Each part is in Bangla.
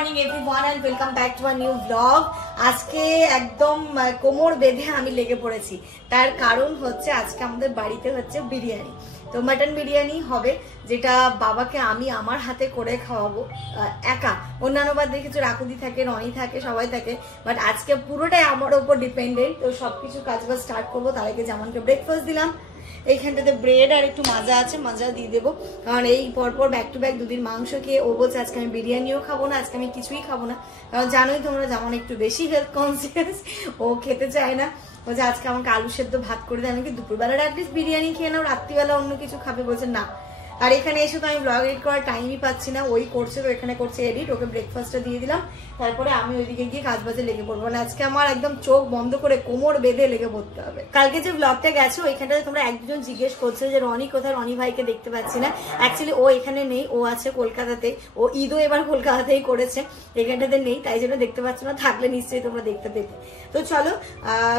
Morning everyone and welcome back to a new blog. আজকে একদম কোমর বেঁধে আমি লেগে পড়েছি। তার কারণ হচ্ছে আজকে আমাদের বাড়িতে হচ্ছে বিরিয়ানি। তো মাটন বিরিয়ানি হবে, যেটা বাবাকে আমি আমার হাতে করে খাওয়াবো একা। অন্যান্য বার দেখেছো রাকুদি থাকে, রনি থাকে, সবাই থাকে, বাট আজকে পুরোটাই আমার ওপর ডিপেন্ডেন্ট। তো সবকিছু কাজবাজ স্টার্ট করবো। তার আগে জামানকে ব্রেকফাস্ট দিলাম। এইখানটাতে ব্রেড আর একটু মাজা আছে, মাজা দিয়ে দেবো, কারণ এই পরপর ব্যাক টু ব্যাক দুদিন মাংস খেয়ে ও বলছে আজকে আমি বিরিয়ানিও খাবো না, আজকে আমি কিছুই খাবো না। কারণ জানোই তোমরা যেমন একটু বেশি হেলথ কনসিয়াস, ও খেতে চায় না। বলছে আজকে আমাকে আলু সেদ্ধ ভাত করে দেয়, আমি কি দুপুরবেলাটা অ্যাটলিস্ট বিরিয়ানি খেয়ে নাও, রাত্রিবেলা অন্য কিছু খাবে। বলছে না। আর এখানে এসে তো আমি ব্লগ এডিট করার টাইমই পাচ্ছি না, ওই করছে, তো এখানে করছে এডিট। ওকে ব্রেকফাস্টটা দিয়ে দিলাম, তারপরে আমি ওইদিকে গিয়ে কাজ বাজে লেগে পড়বো। মানে আজকে আমার একদম চোখ বন্ধ করে কোমর বেঁধে লেগে পড়তে হবে। কালকে যে ব্লগটা গেছে ওইখানটাতে তোমরা এক দুজন জিজ্ঞেস করছো যে রনি কোথায়, রনি ভাইকে দেখতে পাচ্ছি না। অ্যাকচুয়ালি ও এখানে নেই, ও আছে কলকাতাতে। ও ঈদও এবার কলকাতাতেই করেছে, এখানটাতে নেই, তাই জন্য দেখতে পাচ্ছ না। থাকলে নিশ্চয়ই তোমরা দেখতে পেতে। তো চলো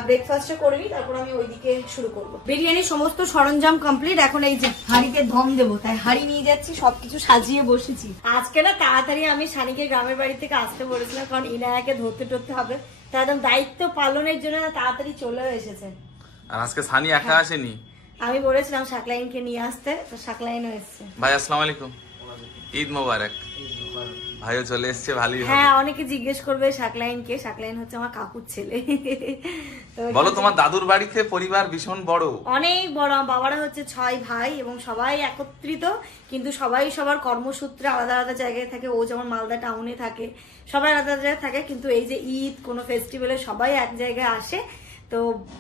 ব্রেকফাস্টটা করে নিই, তারপর আমি ওইদিকে শুরু করবো। বিরিয়ানির সমস্ত সরঞ্জাম কমপ্লিট। এখন এই যে হাঁড়িতে দম দেবো, তাই হাঁড়ি নিয়ে যাচ্ছি, সবকিছু সাজিয়ে বসেছি। আজকে না তাড়াতাড়ি আমি শানিকে গ্রামের বাড়ি থেকে আসতে বলেছিলাম, কারণ ইনায়াকে ধরতে টরতে হবে। তাই একদম দায়িত্ব পালনের জন্য তাড়াতাড়ি চলে এসেছে। আর আজকে সানি একা আসেনি, আমি বলেছিলাম শাকলাইনকে নিয়ে আসতে, তো শাকলাইনও এসছে। ভাই আসসালামু আলাইকুম, ঈদ মোবারক। ভাইও চলে এসছে, ভালোই হবে। হ্যাঁ, অনেকে জিজ্ঞেস করবে শাকলাইনকে। শাকলাইন হচ্ছে আমার কাকুর ছেলে। বলো, তোমার দাদুর বাড়িতে পরিবার ভীষণ বড়, অনেক বড়। বাবারা হচ্ছে 6 ভাই এবং সবাই একত্রিত, কিন্তু সবাই সবার কর্মসূত্রে আলাদা আলাদা জায়গায় থাকে। ও যেমন মালদা টাউনে থাকে, সবাই আলাদা জায়গায় থাকে, কিন্তু এই যে ঈদ কোনো ফেস্টিভ্যালে সবাই এক জায়গায় আসে। তো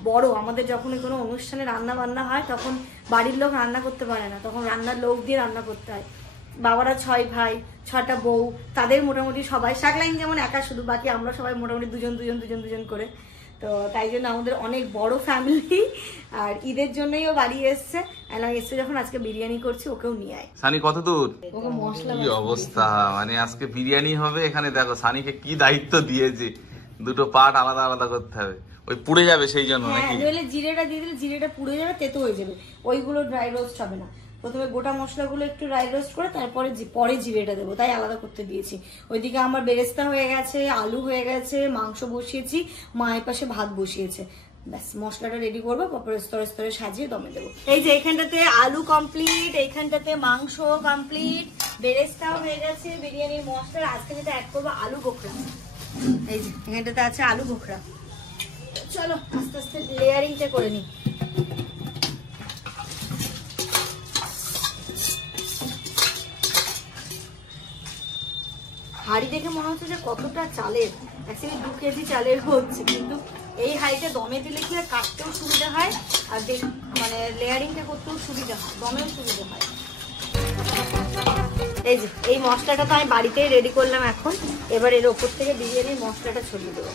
বড় আমাদের যখন কোনো অনুষ্ঠানে রান্না বান্না হয়, তখন বাড়ির লোক রান্না করতে পারে না, তখন রান্নার লোক দিয়ে রান্না করতে হয়। বাবারা 6 ভাই, 6টা বউ, তাদের মোটামুটি সবাই। শাকলাইন যেমন একা শুধু, বাকি আমরা সবাই মোটামুটি দুজন করে। তো তাই জন্য আমাদের অনেক বড় ফ্যামিলি। আর ঈদের জন্যই ও বাড়ি এসছে, এসছে যখন আজকে বিরিয়ানি করছি, ওকেও নিয়ে আয়। সানি কত দূর, ওকে মশলা কি অবস্থা। মানে আজকে বিরিয়ানি হবে, এখানে দেখো সানিকে কি দায়িত্ব দিয়েছে, দুটো পার্ট আলাদা আলাদা করতে হবে। ওই পুড়ে যাবে সেই জন্য নাকি? হ্যাঁ, জিরেটা দিয়ে দিলে জিরেটা পুড়ে যাবে, তেতো হয়ে যাবে। ওইগুলো ড্রাই রোস্ট হবে না। প্রথমে গোটা মশলাগুলো একটু ড্রাই রোস্ট করে তারপরে পরে জিরেটা দেবো, তাই আলাদা করতে দিয়েছি। ওইদিকে আমার বেরেস্তা হয়ে গেছে, আলু হয়ে গেছে, মাংস বসিয়েছি, মায়ের পাশে ভাত বসিয়েছে। ব্যাস মশলাটা রেডি করবো, তারপরে স্তরে স্তরে সাজিয়ে দমে দেবো। এই যে এখানটাতে আলু কমপ্লিট, এইখানটাতে মাংস কমপ্লিট, বেরেস্তাও হয়ে গেছে। বিরিয়ানির মশলা আজকে যেটা অ্যাড করবো আলু বোখরা। এই যে এখানটাতে আছে আলু বোখরা। চলো আস্তে আস্তে লেয়ারিংটা করে নিই। হাঁড়ি দেখে মনে হচ্ছে যে কতটা চালের, অ্যাকচুয়ালি 2 কেজি চালের হচ্ছে, কিন্তু এই হাঁড়িতে দমে দিলে কি কাটতেও সুবিধা হয়, আর মানে লেয়ারিংটা করতেও সুবিধা হয়, দমেও সুবিধা হয়। এই যে এই মশলাটা তো আমি বাড়িতেই রেডি করলাম। এখন এবার এর ওপর থেকে বিরিয়ানির মশলাটা ছড়িয়ে দেবো।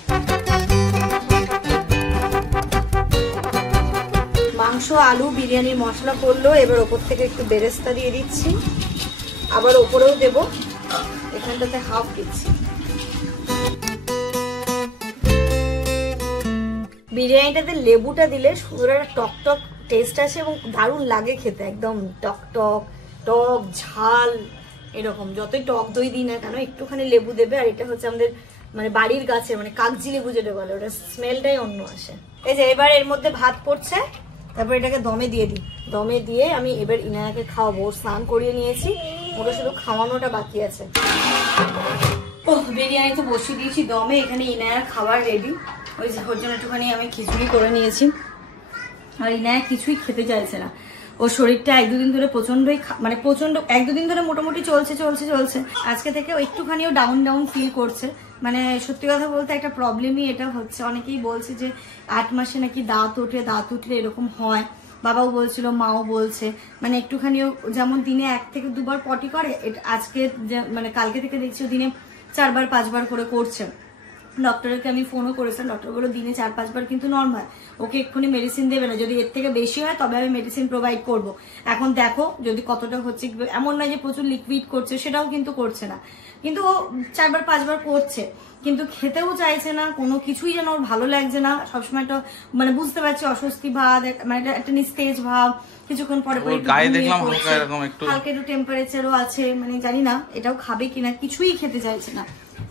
মাংস, আলু, বিরিয়ানির মশলা করলো, এবার ওপর থেকে একটু বেরেস্তা দিয়ে দিচ্ছি, আবার ওপরেও দেবো, এখানটাতে হাফ দিচ্ছি। বিরিয়ানিটাতে লেবুটা দিলে সুন্দর একটা টক টক টেস্ট আসে এবং দারুণ লাগে খেতে, একদম টক টক টক ঝাল এরকম। যতই টক দই দিই না কেন একটুখানি লেবু দেবে। আর এটা হচ্ছে আমাদের মানে বাড়ির গাছে, মানে কাগজি লেবু যেটা বলে, ওটা স্মেলটাই অন্য আসে। এই যে এবার এর মধ্যে ভাত পড়ছে, তারপর এটাকে দমে দিয়ে দিই। দমে দিয়ে আমি এবার ইনায়াকে খাওয়াবো। স্নান করিয়ে নিয়েছি, ওটা শুধু খাওয়ানোটা বাকি আছে। ও বিরিয়ানি তো বসিয়ে দিয়েছি দমে, এখানে ইনায়ার খাবার রেডি। ওই যে ওর জন্য একটুখানি আমি খিচুড়ি করে নিয়েছি। আর ইনায়া কিছুই খেতে চাইছে না, ওর শরীরটা 1-2 দিন ধরে প্রচন্ডই মানে প্রচন্ড 1-2 দিন ধরে মোটামুটি চলছে। আজকে থেকে একটুখানিও ডাউন ফিল করছে। মানে সত্যি কথা বলতে একটা প্রবলেমই এটা হচ্ছে। অনেকেই বলছে যে 8 মাসে নাকি দাঁত উঠলে এরকম হয়। বাবাও বলছিল, মাও বলছে, মানে একটুখানিও যেমন দিনে 1 থেকে 2 বার পটি করে, আজকে মানে কালকে থেকে দেখছি দিনে 4 বার 5 বার করে করছে। ডক্টরকে আমি ফোনও করেছিলাম, ডক্টর বললো দিনে 4-5 বার কিন্তু নর্মাল, ওকে এক্ষুনি মেডিসিন দেবে না, যদি এর থেকে বেশি হয় তবে আমি মেডিসিন প্রোভাইড করব। এখন দেখো যদি কতটা হচ্ছে, এমন নয় যে প্রচুর লিকুইড করছে, সেটাও কিন্তু করছে না, কিন্তু ও 4 বার 5 বার করছে, কিন্তু খেতেও চাইছে না, কোনো কিছুই যেন ওর ভালো লাগছে না। সবসময় একটা মানে বুঝতে পারছি অস্বস্তি ভাব, মানে একটা নিস্তেজ ভাব, কিছুক্ষণ পরে পরে হালকা একটু টেম্পারেচারও আছে, মানে জানি না এটাও খাবে কিনা, কিছুই খেতে চাইছে না।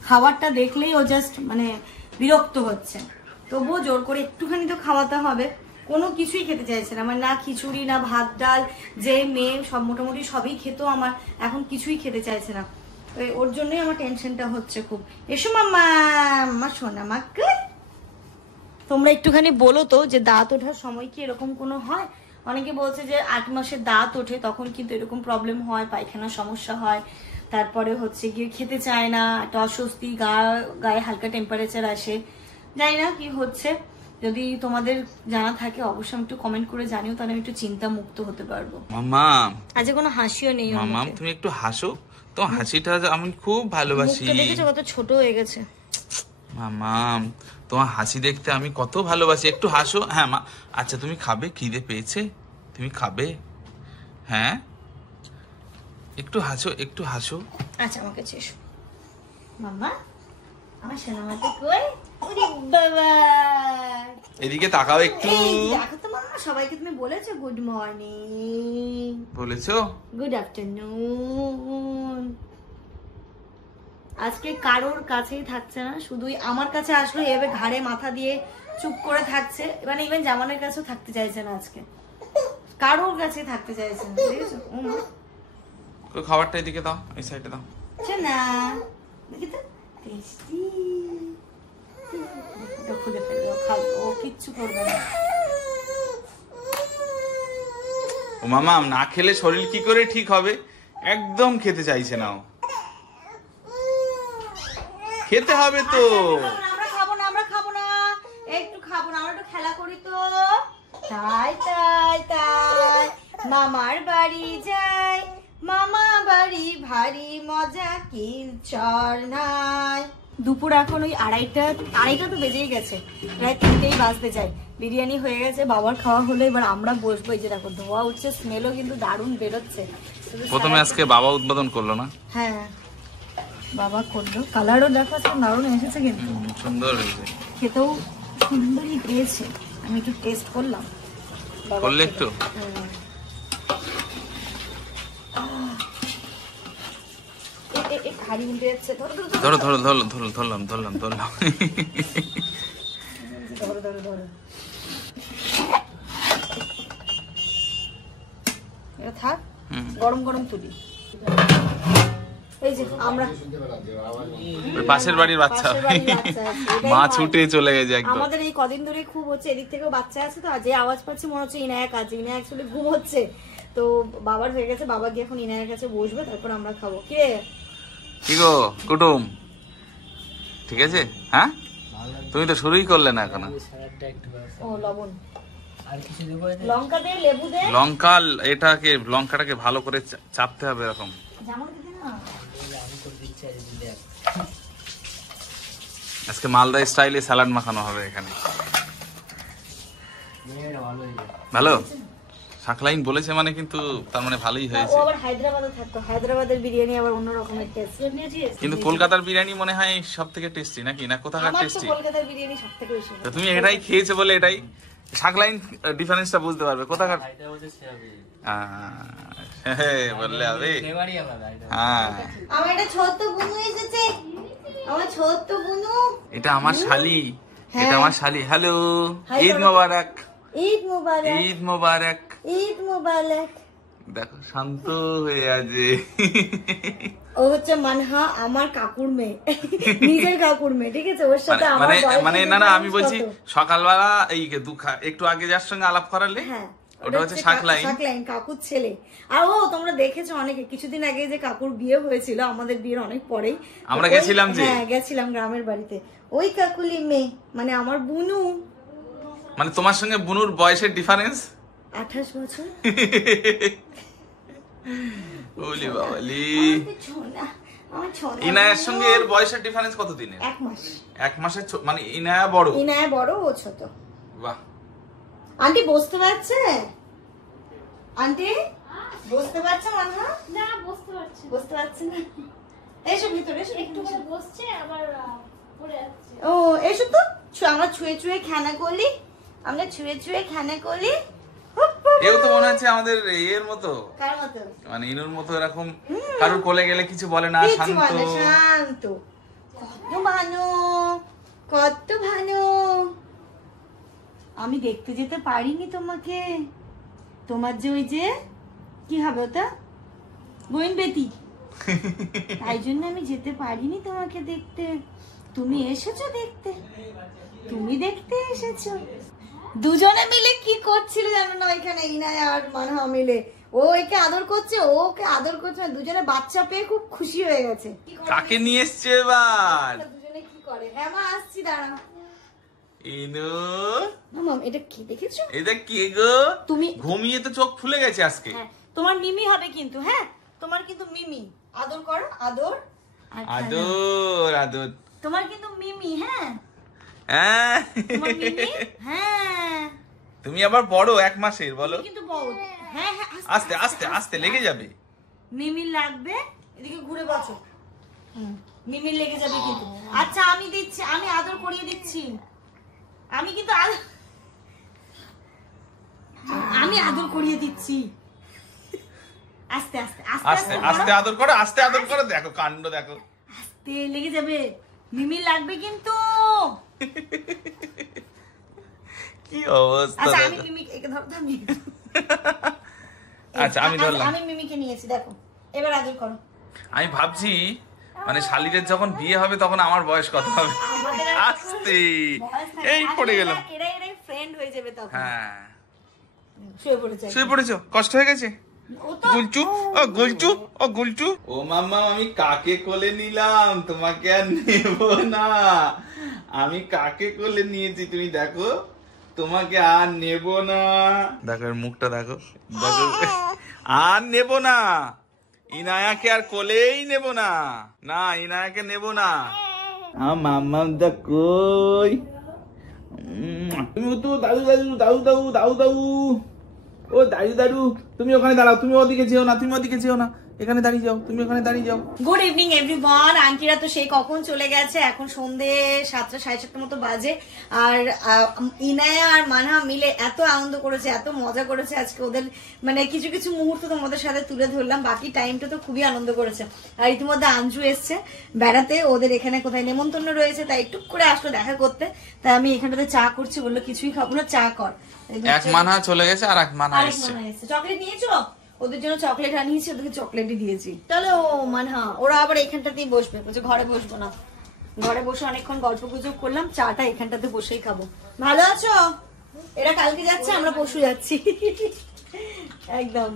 খাবারটা দেখলেই ও জাস্ট মানে বিরক্ত হচ্ছে। তবুও জোর করে একটুখানি তো খাওয়াতে হবে। কোনো কিছুই খেতে চাইছে না আমার, না খিচুড়ি না ভাত ডাল, যে মেয়ে সব মোটামুটি সবই খেত আমার, এখন কিছুই খেতে চাইছে না। ওর জন্যই আমার টেনশনটা হচ্ছে খুব। এসো মাম্মা, আমার সোনা মা। তোমরা একটুখানি বলো তো যে দাঁত ওঠার সময় কি এরকম কোনো হয়? অনেকে বলছে যে 8 মাসে দাঁত ওঠে তখন কিন্তু এরকম প্রবলেম হয়, পায়খানার সমস্যা হয়, তারপরে হচ্ছে গিয়ে খেতে চায় না, একটা অস্বস্তি, গায়ে হালকা টেম্পারেচার আসে। জানি না কি হচ্ছে, যদি তোমাদের জানা থাকে অবশ্যই একটু কমেন্ট করে জানিও, তাহলে আমি একটু চিন্তা মুক্ত হতে পারবো। মাম্মাম আজ কোনো হাসিও নেই। মাম্মাম তুমি একটু হাসো তো, হাসিটা আমি খুব ভালোবাসি। মুখটা দেখেছো কত ছোট হয়ে গেছে। মাম্মাম তোমার হাসি দেখতে আমি কত ভালোবাসি, একটু হাসো। হ্যাঁ মা, আচ্ছা তুমি খাবে? খিদে পেয়েছে? তুমি খাবে? হ্যাঁ একটু হাসো, একটু হাসো। আচ্ছা আমাকে চেস মাম্মা, আমার সোনামাতে কই? ওরে বাবা, এদিকে তাকাও একটু। দেখো তো মাম্মা, সবাইকে তুমি বলেছো গুড মর্নিং? বলেছো? Good afternoon. আজকে কারোর কাছেই থাকছে না, শুধুই আমার কাছে আসলো, এভাবে ঘাড়ে মাথা দিয়ে চুপ করে থাকছে। মানে ইভেন জামানের কাছেও থাকতে চাইছে না আজকে, কারোর কাছে থাকতে চাইছে না। দেখেছো? খাবারটা এদিকে দাও, এই সাইডে দাও। না দেখি তো, টেস্টি। খুলে ফেলবে, ও কিচ্ছু করবে না। ও মামা, না খেলে শরীর কি করে ঠিক হবে? একদম খেতে চাইছে না ও। খেতে হবে তো। আমরা খাবো না, একটু খাবো না, আমরা একটু খেলা করি তো। তাই তাই তাই মামার বাড়ি যাই, মামা বাড়ি ভারী মজা, কিলচর নাই। দুপুর এখন ওই আড়াইটা তো বেজেই গেছে, প্রায় 3টেই বাজতে যায়। বিরিয়ানি হয়ে গেছে, বাবার খাওয়া হলো, এবার আমরা বসবো। এই যে দেখো ধোয়া উঠছে, স্মেলও কিন্তু দারুণ বেরোচ্ছে। প্রথমে আজকে বাবা উদ্বোধন করলো না? হ্যাঁ বাবা করলো, কালারও দেখো দারুণ এসেছে, কিন্তু সুন্দর হয়েছে, খেতেও সুন্দরই হয়েছে। আমি একটু টেস্ট করলাম। করলে একটু? ধরো ধরো ধরো ধরো ধরলাম ধরলাম ধরলাম। ধরো ধরো ধরো, এটা থাক, গরম গরম তুলি। এই যে আমরা পাশের বাড়ির বাচ্চা, মা ছুটে চলে গেছে একদম। আমাদের এই কদিন ধরে খুব হচ্ছে, এদিক থেকেও বাচ্চা আছে তো, যে আওয়াজ পাচ্ছে মনে হচ্ছে ইনায়া কাছে, ইনায়া অ্যাকচুয়ালি ঘুম হচ্ছে তো, বাবার হয়ে গেছে, বাবা গিয়ে এখন ইনায়ের কাছে বসবে, তারপর আমরা খাবো। কে কি গো কুটুম, ঠিক আছে? হ্যাঁ তুমি তো শুরুই করলে না এখনো। ও লবণ, লঙ্কা দে, লেবু দে। লঙ্কাটাকে ভালো করে চাপতে হবে এরকম। আজকে মালদা স্টাইলে স্যালাড মাখানো হবে এখানে। ভালো শাকলাইন বলেছে মানে, কিন্তু তার মানে ভালোই হয়েছে। ও আবার হায়দ্রাবাদে থাকতো, হায়দ্রাবাদের বিরিয়ানি আবার অন্য রকমের টেস্ট। কিন্তু কলকাতার বিরিয়ানি মনে হয় সবথেকে টেস্টি নাকি? না কোথাকার টেস্টি? কলকাতার বিরিয়ানি সবথেকে বেশি। তো তুমি এটাই খেয়েছো বলে এটাই শাকলাইন ডিফারেন্সটা বুঝতে পারবে। কোথাকার বললে হবে। হ্যাঁ আমার একটা ছোট্ট বুনু এসেছে, আমার ছোট্ট বুনু। এটা আমার শালি, এটা আমার শালি। হ্যালো, ঈদ মোবারক। ঈদ মোবারক, ঈদ মোবারক, ঈদ মোবারক। দেখো শান্ত হয়ে আছে। ও হচ্ছে মানহা, আমার কাকুর মেয়ে, নিজের কাকুর মেয়ে, ঠিক আছে? ওর সাথে আমার মানে না আমি বলছি সকালবেলা এই একটু আগে যার সঙ্গে আলাপ করালে, হ্যাঁ ওটা হচ্ছে শাকলাইন, কাকুর ছেলে। আর ও তোমরা দেখেছো অনেকে, কিছুদিন আগে যে কাকুর বিয়ে হয়েছিল, আমাদের বিয়ের অনেক পরেই আমরা গেছিলাম, যে হ্যাঁ গেছিলাম গ্রামের বাড়িতে, ওই কাকুলি মেয়ে মানে আমার বুনু। মানে তোমার সঙ্গে বুনুর বয়সের ডিফারেন্স 28 বছর। ওলি বাবালি, ইনায়ের সঙ্গে এর বয়সের ডিফারেন্স কত দিনের? 1 মাস। 1 মাসের, মানে ইনায়া বড়, ইনায়া বড়, ও ছোট। বাহ। আন্টি বসতে পারছে? আন্টি বসতে পারছে? মানহা না বসতে পারছে, বসতে পারছে না। এসো ভিতরে, এসো। একটু করে বসছে আবার পড়ে যাচ্ছে। ও এসো তো, আমরা ছুঁয়ে ছুঁয়ে খানা করলি, আমরা ছুঁয়ে ছুঁয়ে খানা করলি। এও তো মনে হচ্ছে আমাদের এর মতো, কার মতো? মানে ইনুর মতো, এরকম কারোর কোলে গেলে কিছু বলে না, শান্ত। শান্ত কত ভালো, কত ভালো। আমি দেখতে যেতে পারিনি তোমাকে। তোমার যে ওই যে কি হবে ওটা, বোন বেটি, তাই জন্য আমি যেতে পারিনি তোমাকে দেখতে। তুমি এসেছো দেখতে, তুমি দেখতে এসেছো। দুজনে মিলে কি করছিল জানো না ওইখানে, ইনায়া আর মানহা মিলে। ও একে আদর করছে, ও ওকে আদর করছে, দুজনে বাচ্চা পেয়ে খুব খুশি হয়ে গেছে। কাকে নিয়ে এসছে এবার? দুজনে কি করে? হ্যাঁ মা আসছি, দাঁড়া। ইনু, মাম এটা কি দেখেছো? এটা কে গো? তুমি ঘুমিয়ে তো চোখ ফুলে গেছে আজকে। হ্যাঁ, তোমার মিমি হবে কিন্তু। হ্যাঁ, তোমার কিন্তু মিমি। আদর করো, আদর আর আদর আদর। তোমার কিন্তু মিমি। হ্যাঁ হ্যাঁ, তোমার মিমি। হ্যাঁ তুমি আবার বড় 1 মাসের, বলো। কিন্তু বউ। হ্যাঁ হ্যাঁ, আস্তে আস্তে আস্তে লেগে যাবে। মিমি লাগবে, এদিকে ঘুরে বসো। মিমি লেগে যাবে কিন্তু। আচ্ছা আমি দিচ্ছি, আমি আদর করিয়ে দিচ্ছি। আমি কিন্তু আমি আদর করিয়ে দিচ্ছি। আস্তে আস্তে আস্তে আস্তে আস্তে আদর করো, আস্তে আদর করো। দেখো কাণ্ড, দেখো। আস্তে লেগে যাবে। মিমি লাগবে কিন্তু। কি অবস্থা। আচ্ছা আমি মিমিকে ধরো। আচ্ছা আমি ধরলাম। আমি মিমিকে নিয়েছি, দেখো এবার আদর করো। আমি ভাবছি মানে শালিরের যখন বিয়ে হবে তখন আমার বয়স কত হবে। আস্তে, এই পড়ে গেলাম। এরাই ফ্রেন্ড হয়ে যাবে তখন। হ্যাঁ, শুয়ে পড়েছে। শুয়ে পড়েছো? কষ্ট হয়ে গেছে? গুলচু, ও গুলচু, ও গুলচু। ও মাম্মা, আমি কাকে কোলে নিলাম, তোমাকে আর নেব না। আমি কাকে কোলে নিয়েছি তুমি দেখো, তোমাকে আর নেব না। দেখো এর মুখটা দেখো, দেখো। আর নেব না, ইনায়াকে আর কোলেই নেব না। না, ইনায়াকে নেব না। মাম্মা দা কই? তুমি তো দাদু দাদু দাদু দাদু দাদু দাদু, ও দাদু দাদু, তুমি ওখানে দাঁড়াও, তুমি ওদিকে যেও না, তুমি ওদিকে যেও না, এখানে দাঁড়িয়ে যাও, তুমি ওখানে দাঁড়িয়ে যাও। Good evening everyone. আন্টিরা তো সেই কখন চলে গেছে, এখন সন্ধে 7টা 7:30 মতো বাজে। আর ইনায়া আর মানহা মিলে এত আনন্দ করেছে, এত মজা করেছে আজকে। ওদের মানে কিছু কিছু মুহূর্ত তোমাদের সাথে তুলে ধরলাম, বাকি টাইমটা তো খুবই আনন্দ করেছে। আর ইতিমধ্যে আঞ্জু এসছে বেড়াতে, ওদের এখানে কোথায় নেমন্তন্ন রয়েছে, তাই টুক করে আসলো দেখা করতে। তাই আমি এখানটাতে চা করছি, বললো কিছুই খাবো না, চা কর। এক মানহা চলে গেছে আর এক মানহা এসছে। চকলেট নিয়েছো? ওদের জন্য চকলেট আনিয়েছি, ওদেরকে চকলেটই দিয়েছি। চলো মানহা, ওরা আবার এখানটাতেই বসবে, বলছে ঘরে বসবো না। ঘরে বসে অনেকক্ষণ গল্প গুজব করলাম, চাটা এখানটাতে বসেই খাবো। ভালো আছো? এরা কালকে যাচ্ছে, আমরা পরশু যাচ্ছি। একদম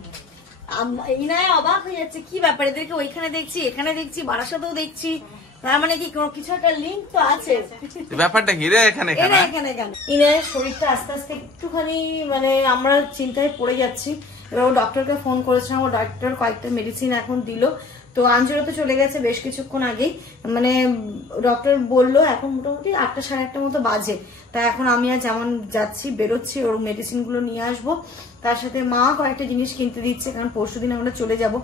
ইনায়া অবাক হয়ে যাচ্ছে, কি ব্যাপার এদেরকে ওইখানে দেখছি, এখানে দেখছি, বারাসাতেও দেখছি। তার মানে কি কিছু একটা লিঙ্ক তো আছে। ব্যাপারটা কি রে এখানে এখানে ইনায়ের শরীরটা আস্তে আস্তে একটুখানি মানে আমরা চিন্তায় পড়ে যাচ্ছি। এবার ও ডক্টরকে ফোন করেছিলাম, ও ডক্টর কয়েকটা মেডিসিন এখন দিল। তো আঞ্জুরা তো চলে গেছে বেশ কিছুক্ষণ আগেই, মানে ডক্টর বললো এখন মোটামুটি 8টা 8:30 মতো বাজে। তা এখন আমি আর যেমন যাচ্ছি, বেরোচ্ছি, ওর মেডিসিন গুলো নিয়ে আসবো। তার সাথে মা কয়েকটা জিনিস কিনতে দিচ্ছে, কারণ পরশুদিন আমরা চলে যাব।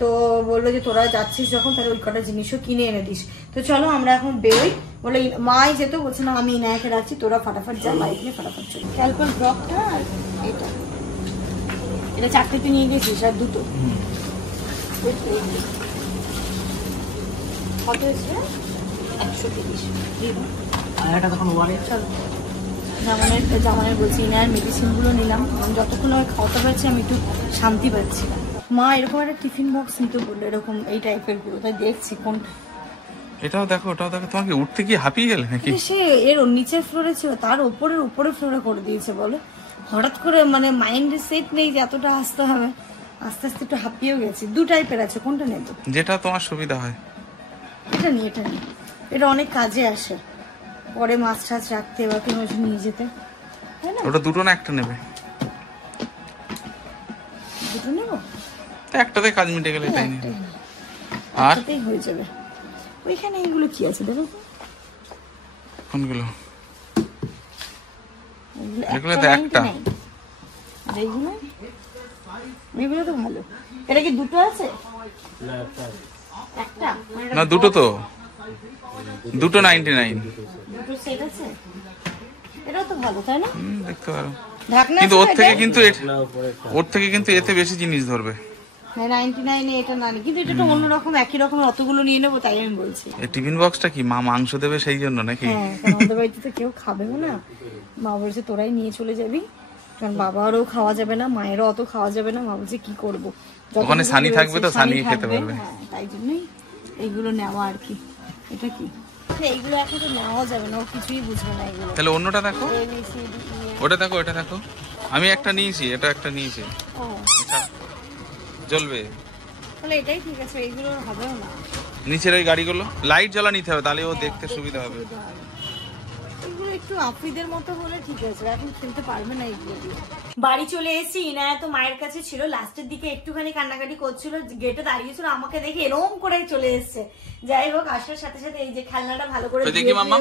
তো বললো যে তোরা যাচ্ছিস যখন, তাহলে ওই কটা জিনিসও কিনে এনে দিস। তো চলো আমরা এখন বেরোই। বলে মাই যেত, বলছে না আমি ইনায়াকে রাখছি, তোরা ফাটাফাট যা, বাইক নিয়ে ফাটাফাট চল। ক্যালকল ব্লকটা আর এটা 4টেতে নিয়ে গেছিস, আর 2টো কত হয়েছে? 130। আর এটা তখন ওয়ারে চল। জামানের বলছি ইনার মেডিসিন গুলো নিলাম, যতক্ষণ আমি খাওয়াতে পারছি আমি একটু শান্তি পাচ্ছি। মা এরকম একটা টিফিন বক্স নিতে বললো, এরকম এই টাইপের গুলো, তাই দেখছি কোনটা। এটাও দেখো, ওটাও দেখো। তোমাকে উঠতে কি হাঁপিয়ে গেলে নাকি? সে এর নিচের ফ্লোরে ছিল, তার উপরে ফ্লোরে করে দিয়েছে। বলো হঠাৎ করে মানে মাইন্ডে সেট নেই যে এতটা আসতে হবে, আস্তে আস্তে একটু হাঁপিয়েও গেছি। 2 টাইপের আছে, কোনটা নেবো? যেটা তোমার সুবিধা হয়। এটা নিয়ে, এটা অনেক কাজে আসে, পরে মাছ টাছ রাখতে বা কোনো নিয়ে যেতে। ওটা 2টো না একটা নেবে? 2টো নেবো, একটাতে কাজ মিটে গেলে তাই নেই। আর একটাতেই হয়ে যাবে। ওইখানে এইগুলো কি আছে দেখো তো, কোনগুলো? এগুলো তো একটা। এইগুলো তো ভালো। এটা কি 2টো আছে? একটা না, 2টো তো, 2টো 99। 2টো সেট আছে, এটাও তো ভালো তাই না? দেখতে পারো, ঢাকনা কিন্তু ওর থেকে কিন্তু এতে বেশি জিনিস ধরবে। হ্যাঁ 99 এ এটা না নি, কিন্তু এটা তো অন্যরকম, একই রকমের অতগুলো নিয়ে নেবো তাই আমি বলছি। এই টিফিন বক্সটা কি মা মাংস দেবে সেই জন্য নাকি? হ্যাঁ, কারণ আমাদের বাড়িতে তো কেউ খাবে না, মা বলছে তোরাই নিয়ে চলে যাবি, কারণ বাবারও খাওয়া যাবে না, মায়েরও অত খাওয়া যাবে না। মা বলছে কি করবো, ওখানে সানি থাকবে তো সানি খেতে থাকবে, পারবে। হ্যাঁ, তাই জন্যই এইগুলো নেওয়া আর কি। এটা কি, এইগুলো এখন তো নেওয়া যাবে না, ও কিছুই বুঝবে না এগুলো। তাহলে অন্যটা দেখো, ABCD, ওটা দেখো, এটা দেখো। আমি একটা নিয়েছি, এটা একটা নিয়েছি, ও আচ্ছা জ্বলবে। তাহলে এটাই ঠিক আছে, এইগুলো হবেও না। নিচের ওই গাড়িগুলো লাইট জ্বলা নিতে হবে, তাহলে ও দেখতে সুবিধা হবে। এগুলো একটু আফ্রিদের মতো হলে ঠিক আছে, এখন খেলতে পারবে না এগুলো দিয়ে। বাড়ি চলে এসেছি, ইনায়া তো মায়ের কাছে ছিল, লাস্টের দিকে একটুখানি কান্নাকাটি করছিল, গেটে দাঁড়িয়েছিল, আমাকে দেখে এরকম করে চলে এসছে। যাই হোক, আসার সাথে সাথে এই যে খেলনাটা ভালো করে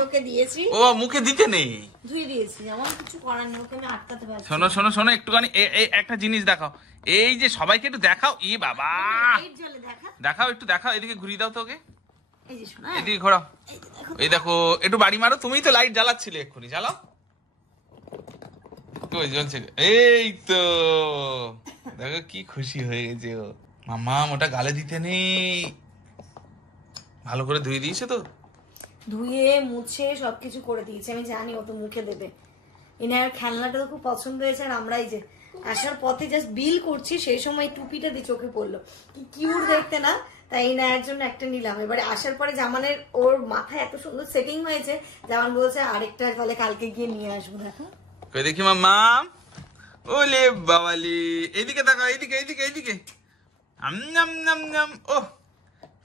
ওকে দিয়েছি। ও মুখে দিতে নেই, ধুয়ে দিয়েছি, আমার কিছু করার নেই, ওকে আমি আটকাতে পারছি। শোনো শোনো শোনো, একটুখানি একটা জিনিস দেখাও, এই যে সবাইকে একটু দেখাও। ই বাবা, দেখাও একটু, দেখাও, এদিকে ঘুরিয়ে দাও তো ওকে, এই যে শোনা, এদিকে ঘোরাও। এই দেখো, একটু বাড়ি মারো, তুমিই তো লাইট জ্বালাচ্ছিলে এক্ষুনি, জ্বালাও। ওই জ্বলছে, এই তো দেখো কি খুশি হয়ে গেছে ও। মামা ওটা গালে দিতে নেই, ভালো করে ধুয়ে দিয়েছে তো, ধুয়ে মুছে সবকিছু করে দিয়েছে, আমি জানি ও তো মুখে দেবে। ইনার খেলনাটা তো খুব পছন্দ হয়েছে, আর আমরা এই যে আসার পথে জাস্ট বিল করছি, সেই সময় টুপিটা দিয়ে চোখে পড়লো, কি কিউট দেখতে না, তাই ইনার জন্য একটা নিলাম। এবারে আসার পরে জামানের ওর মাথায় এত সুন্দর সেটিং হয়েছে, জামান বলছে আরেকটা তাহলে কালকে গিয়ে নিয়ে আসবো। দেখো কই দেখি মাম্মা, ওলে বাবালি, এইদিকে তাকাও, এইদিকে এইদিকে এইদিকে, নাম নাম নাম। ও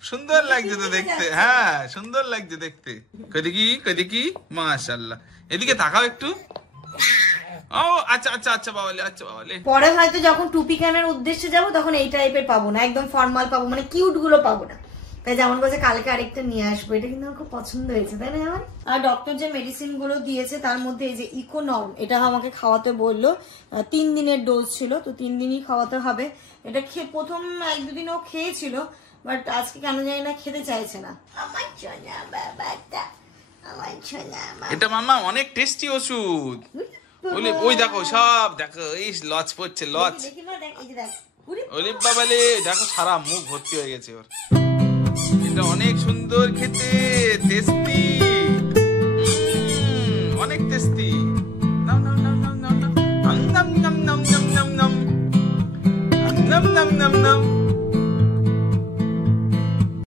সুন্দর লাগছে তো দেখতে, হ্যাঁ সুন্দর লাগছে দেখতে। কই দেখি, মাশাআল্লাহ, এদিকে তাকাও একটু। ও আচ্ছা আচ্ছা আচ্ছা বাবালি, আচ্ছা বাবালি। পরে হয়তো যখন টুপি কেনার উদ্দেশ্যে যাবো তখন এই টাইপের পাবো না, একদম ফর্মাল পাবো, মানে কিউট গুলো পাবো না। তাই যেমন বলছে কালকে আরেকটা নিয়ে আসবো, এটা কিন্তু আমার খুব পছন্দ হয়েছে, তাই না আমার। আর ডক্টর যে মেডিসিন গুলো দিয়েছে তার মধ্যে এই যে ইকোনর্ম, এটা আমাকে খাওয়াতে বললো, 3 দিনের ডোজ ছিল, তো 3 দিনই খাওয়াতে হবে। এটা খেয়ে প্রথম 1-2 দিন ও খেয়েছিল, বাট আজকে কেন জানি না খেতে চাইছে না। আমার সোনা বাবাটা, আমার সোনা মা। এটা মাম্মা অনেক টেস্টি ওষুধ। ওই দেখো সব দেখো, এই লজ পড়ছে, লজ। দেখি না, দেখ এই যে দেখ, ওরে বাবালে, দেখো সারা মুখ ভর্তি হয়ে গেছে ওর। এটা অনেক সুন্দর খেতে, টেস্টি।